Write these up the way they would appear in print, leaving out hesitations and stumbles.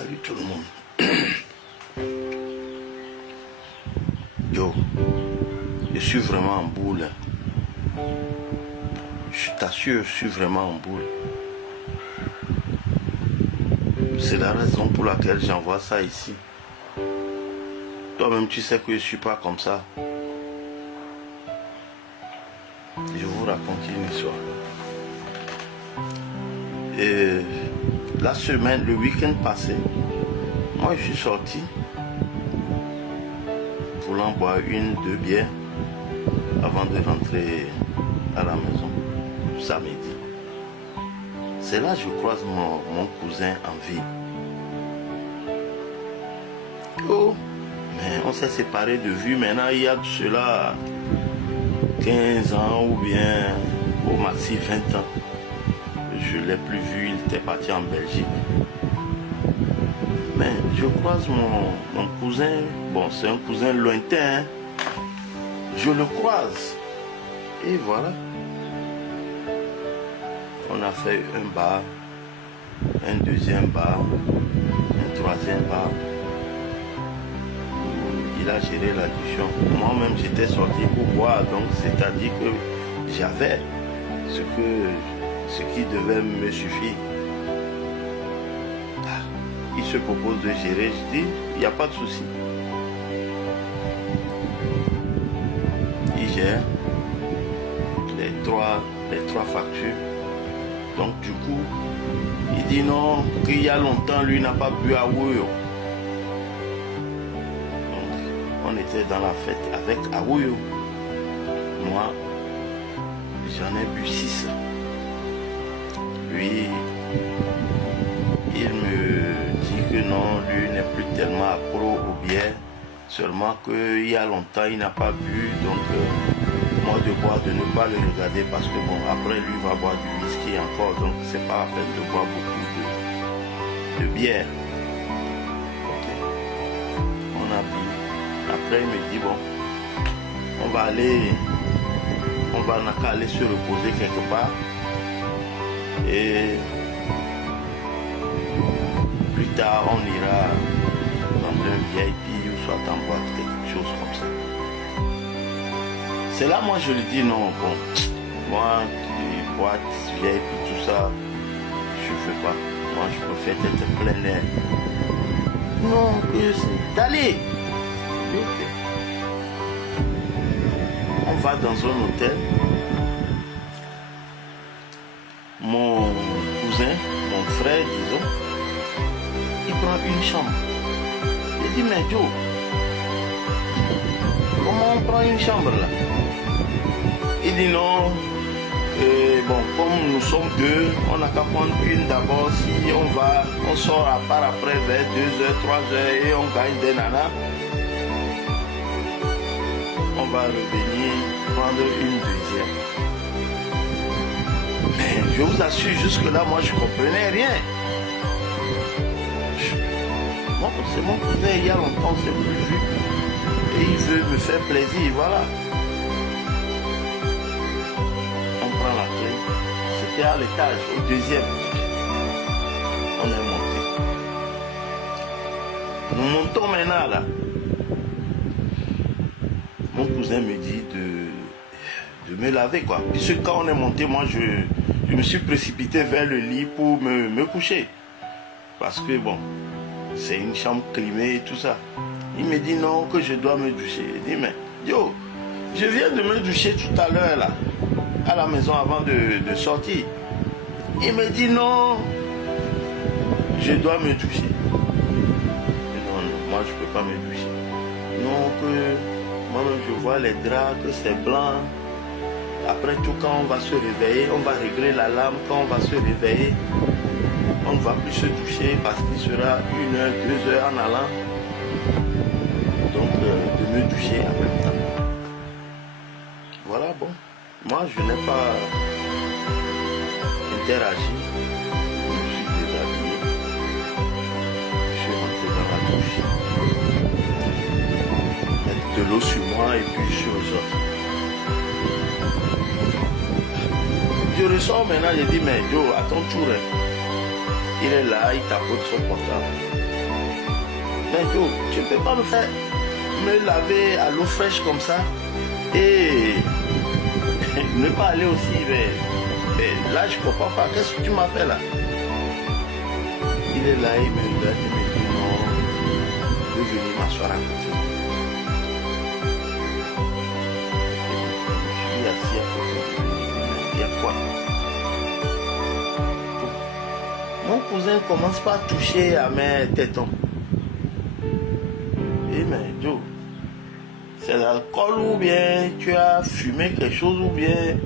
Salut tout le monde. Yo, je suis vraiment en boule. Je t'assure, je suis vraiment en boule. C'est la raison pour laquelle j'envoie ça ici. Toi-même, tu sais que je ne suis pas comme ça. Je vous raconte une histoire. Et la semaine, le week-end passé, moi je suis sorti voulant boire une, deux bières avant de rentrer à la maison, samedi. C'est là que je croise mon cousin en ville. Oh, mais on s'est séparés de vue maintenant, il y a de cela 15 ans ou bien au maxi 20 ans. Je ne l'ai plus vu, il était parti en Belgique. Mais je croise mon cousin, bon c'est un cousin lointain, hein. Je le croise. Et voilà. On a fait un bar, un deuxième bar, un troisième bar. Il a géré l'addition. Moi-même j'étais sorti pour boire, donc c'est-à-dire que j'avais ce qui devait me suffire. Il se propose de gérer, je dis, il n'y a pas de souci. Il gère les trois factures. Donc du coup, il dit non, qu'il y a longtemps, lui n'a pas bu à Awouyo. Donc, on était dans la fête avec Awouyo. Moi, j'en ai bu 6. Lui, il me dit que non, lui n'est plus tellement accro aux bières, seulement qu'il y a longtemps il n'a pas bu, donc moi de boire, de ne pas le regarder parce que bon, après lui va boire du whisky encore, donc c'est pas la peine de boire beaucoup de bière. Ok, on a bu. Après il me dit bon, on n'a qu'à aller se reposer quelque part. Et plus tard, on ira dans un VIP ou soit en boîte, quelque chose comme ça. C'est là, moi, je lui dis non, bon, moi, boîte, VIP, tout ça, je ne veux pas. Moi, je préfère être plein air. Non, d'aller. Ok. On va dans un hôtel. Mon cousin, mon frère, disons, il prend une chambre. Il dit, mais Joe, comment on prend une chambre là? Il dit non, bon, comme nous sommes deux, on n'a qu'à prendre une d'abord. Si on sort à part après vers 2h, 3h et on gagne des nanas, on va revenir prendre une deuxième. Mais je vous assure, jusque-là, moi, je ne comprenais rien. Bon, c'est mon cousin, il y a longtemps, on ne s'est plus vu. Et il veut me faire plaisir, voilà. On prend la clé. C'était à l'étage, au deuxième. On est monté. Nous montons maintenant, là. Mon cousin me dit de me laver, quoi. Puisque quand on est monté, moi, je me suis précipité vers le lit pour me coucher. Parce que, bon, c'est une chambre climée et tout ça. Il me dit non, que je dois me doucher. Il dit, mais, yo, je viens de me doucher tout à l'heure, là, à la maison avant de sortir. Il me dit non, je dois me doucher. Non, moi, je ne peux pas me doucher. Non, que moi-même, je vois les draps, que c'est blanc. Après tout, quand on va se réveiller, on va régler l'alarme. Quand on va se réveiller, on ne va plus se doucher parce qu'il sera 1h, 2h en allant. Donc, de me doucher en même temps. Voilà, bon. Moi, je n'ai pas interagi. Je me suis déshabillé. Je suis rentré dans la douche. Mettre de l'eau sur moi et puis je suis ressorti. Je ressors maintenant, je dis, mais Joe, à ton tour, il est là, il tapote son portable. Mais Joe, tu ne peux pas me laver à l'eau fraîche comme ça et ne pas aller aussi. Mais là, je ne comprends pas. Qu'est-ce que tu m'as fait là? Il est là, il me regarde, il me dit non, je veux venir m'asseoir à côté. Je suis assis à côté. Il y a quoi? Mon cousin commence par toucher à mes tétons. Eh mais Joe, c'est l'alcool ou bien tu as fumé quelque chose ou bien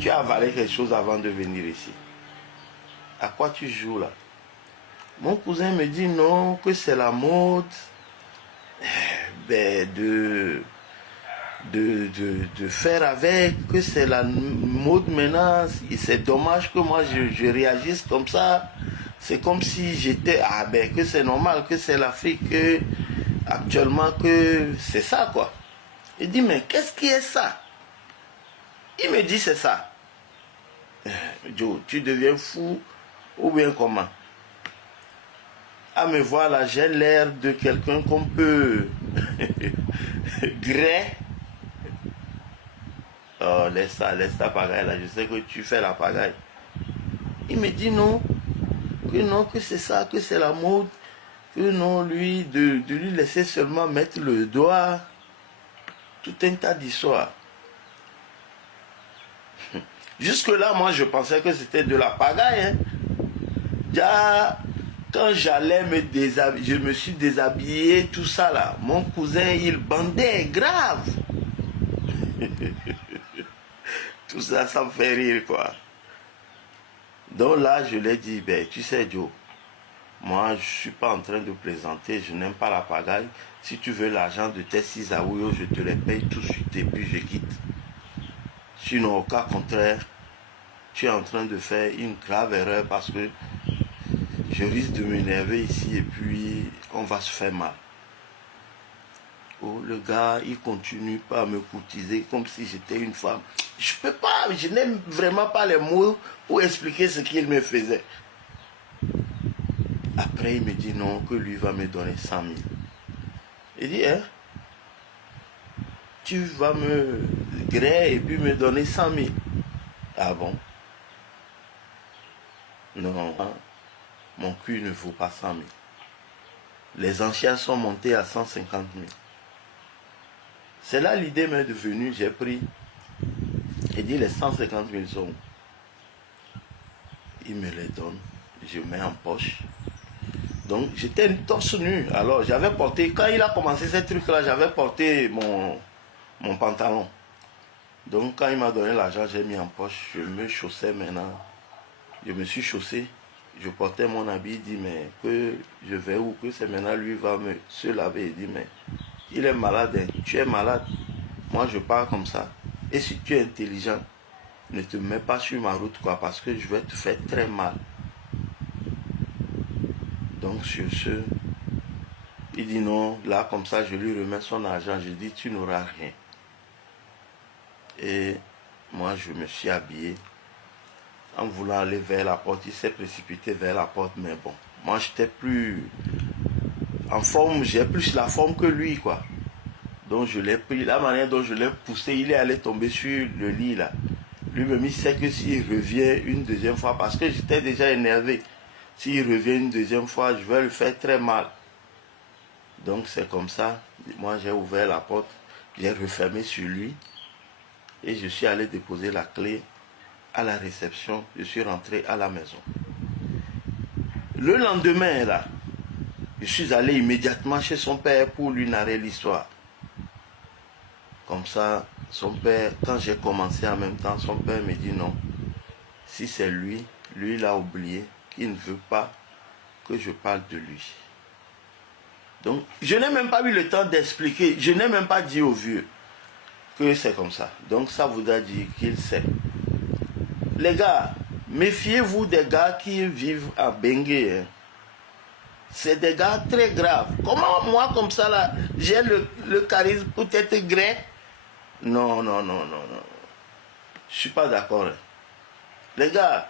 tu as avalé quelque chose avant de venir ici? À quoi tu joues là? Mon cousin me dit non, que c'est la mode de faire avec, que c'est la mode maintenant. C'est dommage que moi je réagisse comme ça. C'est comme si j'étais, que c'est normal, que c'est l'Afrique, que actuellement que c'est ça quoi. Il dit mais qu'est-ce qui est ça? Il me dit c'est ça. Joe, tu deviens fou ou bien comment? À me voir là, j'ai l'air de quelqu'un qu'on peut gré. Oh, laisse ta pagaille là, je sais que tu fais la pagaille. Il me dit non, que c'est ça, que c'est la mode, que non, lui, de lui laisser seulement mettre le doigt, tout un tas d'histoires. Jusque-là, moi, je pensais que c'était de la pagaille. Hein. Déjà, quand j'allais me déshabiller, je me suis déshabillé, tout ça là. Mon cousin, il bandait grave. Tout ça, ça me fait rire, quoi. Donc là, je lui ai dit, ben, tu sais, Joe, moi, je ne suis pas en train de plaisanter, je n'aime pas la pagaille. Si tu veux l'argent de tes 6 aouillos, je te les paye tout de suite et puis je quitte. Sinon, au cas contraire, tu es en train de faire une grave erreur parce que je risque de m'énerver ici et puis on va se faire mal. Oh, le gars, il continue pas à me courtiser comme si j'étais une femme. Je peux pas, je n'aime vraiment pas les mots pour expliquer ce qu'il me faisait. Après, il me dit non, que lui va me donner 100 000. Il dit, hein, tu vas me griller et puis me donner 100 000. Ah bon? Non, mon cul ne vaut pas 100 000. Les enchères sont montées à 150 000. C'est là l'idée m'est devenue, j'ai pris et dit les 150 000 sont. Il me les donne, je mets en poche. Donc j'étais torse nu. Alors j'avais porté, quand il a commencé ces trucs-là, j'avais porté mon pantalon. Donc quand il m'a donné l'argent, j'ai mis en poche, je me chaussais maintenant. Je me suis chaussé, je portais mon habit, il dit mais que je vais où, que c'est maintenant lui va me se laver. Il dit mais il est malade, hein. Tu es malade. Moi je pars comme ça. Et si tu es intelligent, ne te mets pas sur ma route quoi, parce que je vais te faire très mal. Donc sur ce, il dit non, là comme ça je lui remets son argent, je dis tu n'auras rien. Et moi je me suis habillé. En voulant aller vers la porte, il s'est précipité vers la porte, mais bon, moi j'étais plus en forme, j'ai plus la forme que lui quoi. Donc je l'ai pris, la manière dont je l'ai poussé, il est allé tomber sur le lit là. Lui-même il sait que s'il revient une deuxième fois, parce que j'étais déjà énervé, s'il revient une deuxième fois, je vais le faire très mal. Donc c'est comme ça, moi j'ai ouvert la porte, j'ai refermé sur lui et je suis allé déposer la clé à la réception, je suis rentré à la maison. Le lendemain là, je suis allé immédiatement chez son père pour lui narrer l'histoire. Comme ça, son père, quand j'ai commencé en même temps, son père me dit non. Si c'est lui, lui il a oublié qu'il ne veut pas que je parle de lui. Donc, je n'ai même pas eu le temps d'expliquer, je n'ai même pas dit au vieux que c'est comme ça. Donc, ça voudra dire qu'il sait. Les gars, méfiez-vous des gars qui vivent à Bengue. Hein. C'est des gars très graves. Comment moi, comme ça, là, j'ai le charisme pour être gré? Non. Je ne suis pas d'accord. Hein. Les gars,